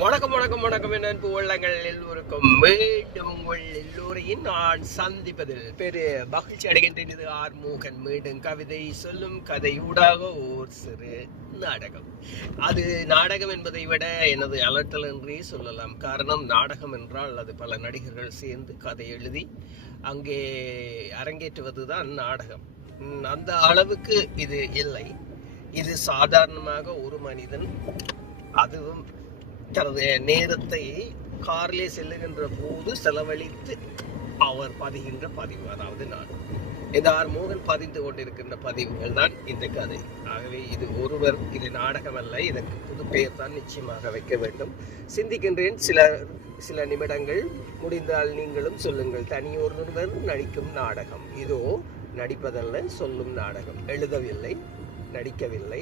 வணக்கம் வணக்கம் வணக்கம் என் அன்பு உள்ளங்கள் எல்லோருக்கும். மீண்டும் உங்கள் எல்லோரையும் நான் சந்திப்பதில் பெரு மகிழ்ச்சி அடைகின்றேன். இது ஆர்மூகன். மீண்டும் கவிதை சொல்லும் கதையூடாக ஓர் சிறு நாடகம். அது நாடகம் என்பதை விட எனது அலட்டல் என்றே சொல்லலாம். காரணம் நாடகம் என்றால் அது பல நடிகர்கள் சேர்ந்து கதை எழுதி அங்கே அரங்கேற்றுவதுதான் நாடகம். அந்த அளவுக்கு இது இல்லை. இது சாதாரணமாக ஒரு மனிதன் அதுவும் தனது நேரத்தை காரிலே செல்லுகின்ற போது செலவழித்து அவர் பதிகின்ற பதிவு அதாவது நான். இந்த ஆர் மோகன் பதிந்து கொண்டிருக்கின்ற பதிவுகள் தான் இந்த கதை. ஆகவே இது ஒருவர் இது நாடகம் அல்ல இதற்கு புது பெயர் தான் நிச்சயமாக வைக்க வேண்டும். சிந்திக்கின்றேன் சில சில நிமிடங்கள் முடிந்தால் நீங்களும் சொல்லுங்கள். தனியொருவர் நடிக்கும் நாடகம். இதோ நடிப்பதல்ல சொல்லும் நாடகம். எழுதவில்லை. நடிக்கவில்லை.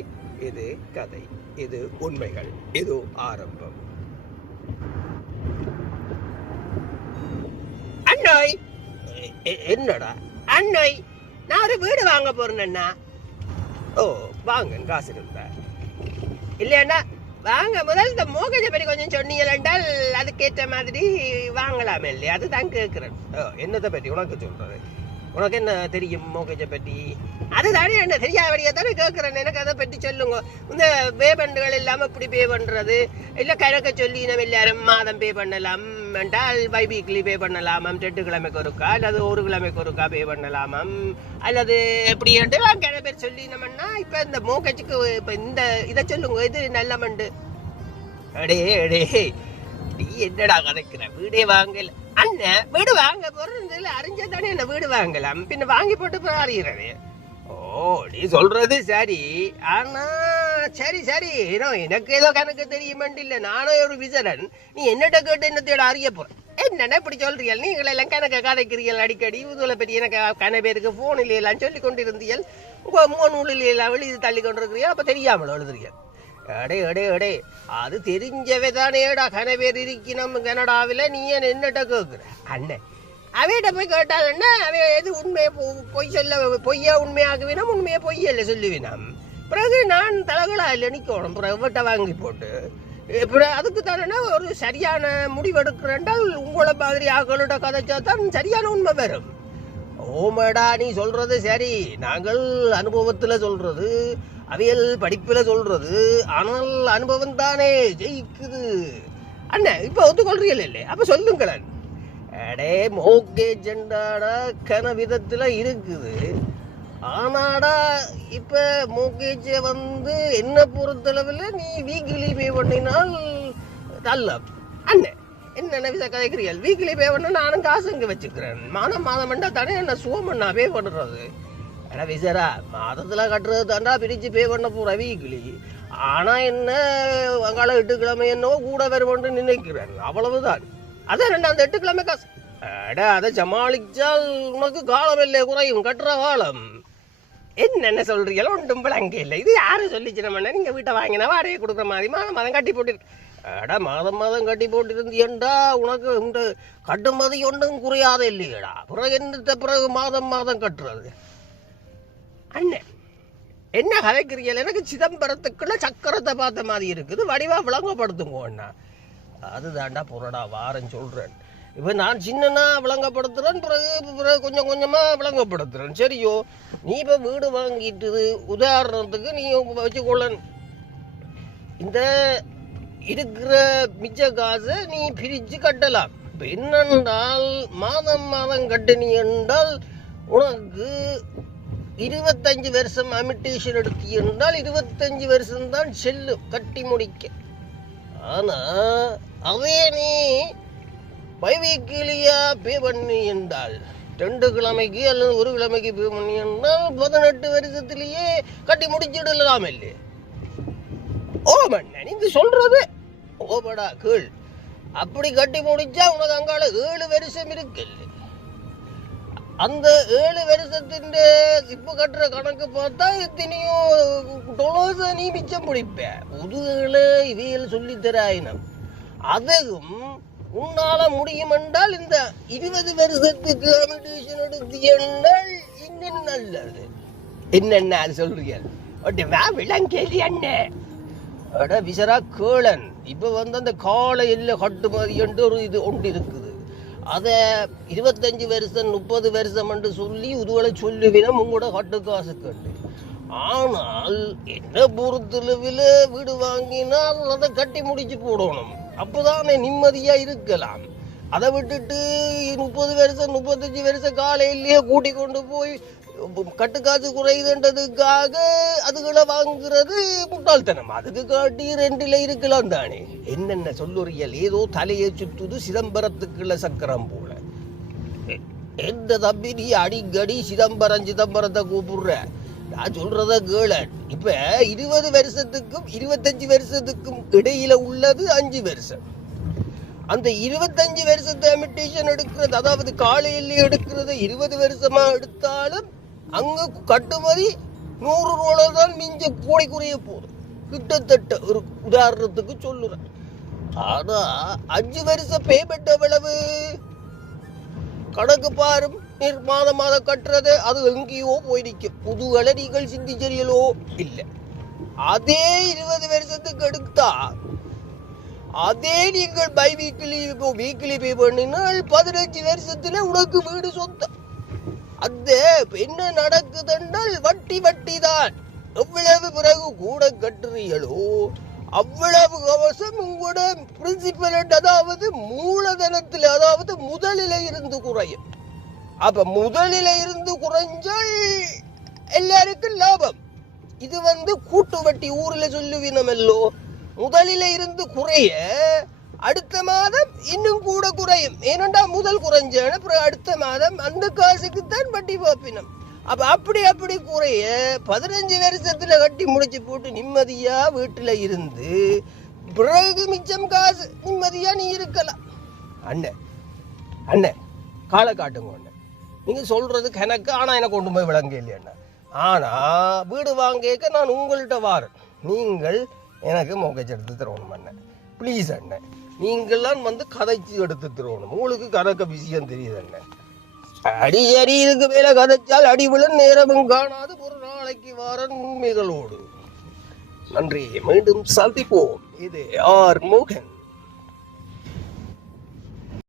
இது கதை. இது உண்மைகள். இது ஆரம்பம். அண்ணாய் என்னடா? அண்ணாய் நான் ஒரு வீடு வாங்க போறேன் அண்ணா. ஓ வாங்க காசு இருந்தா. இல்லையாண்ணா? வாங்க முதல் இந்த மோகஜை பற்றி கொஞ்சம் சொன்னீங்க என்றால் அதுக்கேற்ற மாதிரி வாங்கலாமே இல்லையா? அதுதான் கேட்குறேன் ஓ என்னத்தை பற்றி உனக்கு சொல்றது? உனக்கு என்ன தெரியும் மோகேஜை பற்றி? அதுதானே என்ன தெரியாதபடியே தானே கேட்குறேன் எனக்கு அதை பற்றி சொல்லுங்க. இந்த பே பண்ணுகள் இல்லாமல் இப்படி பே பண்ணுறது? இல்லை கணக்க சொல்லி நம்ம எல்லாரும் மாதம் பே பண்ணலாம் என்றால் பை வீக்லி பே பண்ணலாமாம்? ரெண்டு கிழமைக்கு ஒருக்கா? அல்லது ஒரு கிழமைக்கு ஒருக்கா பே பண்ணலாமாம்? அல்லது எப்படி கிண பேர் சொல்லி நம்மன்னா இப்போ இந்த மோகேஜுக்கு இப்போ இந்த இதை சொல்லுங்க. இது நல்ல மண்டு. அடே அடே. நீ என்னடா கதைக்கிற? வீடே வாங்கலை. அண்ணன் வீடு வாங்க போறதுல அறிஞ்சா தானே என்ன வீடு வாங்கலாம்? பின்ன வாங்கி போட்டு போய் ஓ நீ சொல்றது சரி. ஆனா சரி சரி. ஏதோ எனக்கு ஏதோ கணக்கு தெரியுமெண்டு இல்ல. நானே ஒரு விசரன் நீ என்னட்ட கேட்டு என்னத்தையோட அறிய போற? என்னென்ன இப்படி சொல்றீங்க நீங்கள் எல்லாம் கணக்க கதைக்கிறீர்கள் அடிக்கடி. இதுல பெரிய எனக்கு கன பேருக்கு போன் இல்லையெல்லாம் சொல்லி கொண்டிருந்தீர்கள். உங்க மூணு எல்லாம் வெளியே தள்ளி கொண்டிருக்கிறீங்க அப்ப தெரியாமல் எழுதுறீங்க அடே அடே அடே. அது தெரிஞ்சவே தானேடா கன பேர் இருக்கணும் கனடாவில். நீ ஏன் என்னட்ட கேட்குற அண்ணன் அவையிட்ட போய் கேட்டாங்கன்னா அவை எது உண்மையை பொய் சொல்ல பொய்யா உண்மையாக்குவினம் உண்மையை பொய்யல்ல சொல்லுவினம் பிறகு நான் தலகளா இல்லை நிற்கணும் பிறகு வீட்டை வாங்கி போட்டு. அப்புறம் அதுக்கு தானே ஒரு சரியான முடிவெடுக்கிறேன்டால் உங்களை மாதிரி ஆக்களோட கதைச்சா தான் சரியான உண்மை வரும். ஓமடா நீ சொல்றது சரி. நாங்கள் அனுபவத்துல சொல்றது அவியல் படிப்பில் சொல்றது ஆனால் அனுபவம் தானே ஜெயிக்குது. அண்ணன் இப்போ ஒத்துக்கொள்றீங்க இல்லை அப்போ சொல்லுங்களேன் அடே மோகே ஜெண்டாடா கன விதத்தில் இருக்குது. ஆனாடா இப்போ மோகேஜை வந்து என்ன பொறுத்தளவில் நீ வீக்லி பே பண்ணினால் நல்ல அண்ணன் என்ன விசா கதைக்கிறீர்கள்? வீக்லி பே பண்ண நானும் காசு இங்கே வச்சுக்கிறேன். மாதம் மாதம் பண்ணால் தானே என்ன சுவமண்ணா பே பண்ணுறது? ஏன்னா விசாரா மாதத்தில் கட்டுறது தாண்டா பிரித்து பே பண்ண போகிற கிளி ஆனால் என்ன வங்காள எட்டு கிழமை என்னவோ கூட வருவோன்னு நினைக்கிறேன் அவ்வளவுதான் அதான் ரெண்டு அந்த எட்டு கிழமை காசு அட அதை சமாளிச்சால் உனக்கு காலம் இல்லை குறையும் கட்டுற காலம் என்னென்ன சொல்றீங்களோ ஒன்றும் விளங்க இல்லை இது யாரும் சொல்லிச்சு நம்ம நீங்க வீட்டை வாங்கினா வாடகை கொடுக்குற மாதிரி மாதம் மாதம் கட்டி போட்டு அட மாதம் மாதம் கட்டி போட்டிருந்தியண்டா உனக்கு இந்த கட்டுமதி ஒன்றும் குறையாத இல்லையடா பிறகு என்னத்த பிறகு மாதம் மாதம் கட்டுறது அண்ணன் என்ன கதைக்கிறீங்க எனக்கு சிதம்பரத்துக்குள்ள சக்கரத்தை பார்த்த மாதிரி இருக்குது. வடிவா விளங்கப்படுத்துங்க அண்ணா. அதுதான்டா புரடா வாரேன் சொல்றேன். இப்போ நான் சின்னனா விளங்கப்படுத்துறேன் பிறகு பிறகு கொஞ்சம் கொஞ்சமாக விளங்கப்படுத்துறேன். சரியோ? நீ இப்போ வீடு வாங்கிட்டு உதாரணத்துக்கு நீ வச்சுக்கொள்ளன். இந்த இருக்கிற மிச்ச காசை நீ பிரித்து கட்டலாம். இப்போ என்னென்றால் மாதம் மாதம் கட்டினி என்றால் உனக்கு இருபத்தஞ்சு வருஷம் அமிட்டேஷன் எடுத்து என்றால் இருபத்தஞ்சு வருஷம்தான் செல்லும் கட்டி முடிக்க. ஆனா அவே நீ பைவீக்கிலியா பே பண்ணி என்றால் ரெண்டு கிழமைக்கு அல்லது ஒரு கிழமைக்கு பே பண்ணி என்றால் பதினெட்டு வருஷத்திலேயே கட்டி முடிச்சிடலாம் இல்லையே ஓமன் நீங்க சொல்றது? ஓபடா கீழ் அப்படி கட்டி முடிச்சா உனக்கு அங்கால ஏழு வருஷம் இருக்கு அந்த ஏழு வருஷத்தின் சிப்பு கட்டுற கணக்கு பார்த்தா எத்தனையோ டொலோச நீ மிச்சம் பிடிப்ப. புதுகள இவையில் சொல்லித்தராயினம் அதுவும் உன்னால முடியும் என்றால் இந்த இருபது வருஷத்துக்கு அமிடேஷன் எடுத்து இன்னும் நல்லது. என்னென்ன அது சொல்றீங்க? வா விளங்கேலி அண்ணே. அட விசரா கேளன். இப்போ வந்து அந்த காலை எல்லை கட்டுமதி என்று ஒரு இது ஒன்று இருக்குது. அதை இருபத்தஞ்சு வருஷம் முப்பது வருஷம் என்று சொல்லி இதுவரை சொல்லுவினம் உங்களோட ஹட்டு காசு கண்டு ஆனால் என்ன பொறுத்தளவில் வீடு வாங்கினால் அதை கட்டி முடிச்சு போடணும். அப்போதானே நிம்மதியாக இருக்கலாம். அதை விட்டுட்டு முப்பது வருஷம் முப்பத்தஞ்சு வருஷம் காலையிலேயே கூட்டி கொண்டு போய் கட்டுக்காசு குறையுதுன்றதுக்காக அதுகளை வாங்குறது முட்டாள்தனம். அதுக்கு காட்டி ரெண்டில் இருக்கலாம் தானே. என்னென்ன சொல்லுறியல்? ஏதோ தலையை சுத்துது சிதம்பரத்துக்குள்ள சக்கரம் போல. எந்த தம்பி நீ அடிக்கடி சிதம்பரம் சிதம்பரத்தை கூப்பிடுற? நான் சொல்றத கேள. இப்ப இருபது வருஷத்துக்கும் இருபத்தஞ்சு வருஷத்துக்கும் இடையில உள்ளது அஞ்சு வருஷம். அந்த இருபத்தஞ்சு வருஷத்தை இமிட்டேஷன் எடுக்கிறது அதாவது காலையில் எடுக்கிறது இருபது வருஷமா எடுத்தாலும் அங்க கட்டுமதி நூறு ரூபாய் தான் மிஞ்ச கூடை குறைய போகுது. கிட்டத்தட்ட ஒரு உதாரணத்துக்கு சொல்லுறேன். ஆனா அஞ்சு வருஷம் பேமெண்ட் எவ்வளவு? கணக்கு பாரும் நீர் மாதம் மாதம் கட்டுறது அது எங்கேயோ போய் நிற்கும் புதுகளை நீங்கள் சிந்திச்சரியலோ இல்லை. அதே இருபது வருஷத்துக்கு எடுத்தா அதே நீங்கள் பை வீக்லி வீக்லி பே பண்ணினால் பதினஞ்சு வருஷத்துல உனக்கு வீடு சொந்தம் அதே என்ன நடக்குதென்றால் வட்டி வட்டி தான் எவ்வளவு பிறகு கூட கட்டுறீங்களோ அவ்வளவு கவசம் உங்களோட பிரின்சிபல் அதாவது மூலதனத்தில் அதாவது முதலில இருந்து குறையும். அப்ப முதலில இருந்து குறைஞ்சால் எல்லாருக்கும் லாபம். இது வந்து கூட்டு வட்டி ஊர்ல சொல்லுவினமல்லோ முதலில இருந்து குறைய அடுத்த மாதம் இன்னும் கூட குறையும். ஏனென்றா முதல் குறைஞ்சேன்னு அப்புறம் அடுத்த மாதம் அந்த காசுக்கு தான் வட்டி பார்ப்பினோம் அப்போ அப்படி அப்படி குறைய பதினஞ்சு வருஷத்தில் கட்டி முடிச்சு போட்டு நிம்மதியாக வீட்டில் இருந்து பிறகு மிச்சம் காசு நிம்மதியாக நீ இருக்கலாம். அண்ணன் அண்ணன் காலை காட்டுங்க அண்ணன் நீங்கள் சொல்கிறது கணக்கு ஆனால் எனக்கு கொண்டு போய் விளங்க இல்லையா ஆனால் வீடு வாங்கிக்க நான் உங்கள்கிட்ட வாரேன். நீங்கள் எனக்கு மொகச்சு எடுத்து தரணும் அண்ணன் ப்ளீஸ் அண்ணன் நீங்கள்லாம் வந்து கதைச்சு எடுத்து திருவணும். உங்களுக்கு கதக்க விஷயம் தெரியுது அண்ணன் அடி சரி இதுக்கு மேல கதைச்சால் அடிவிழும் நேரமும் காணாது. ஒரு நாளைக்கு வாரன் உண்மைகளோடு. நன்றி. மீண்டும் சந்திப்போம். இது ஆர் மோகன்.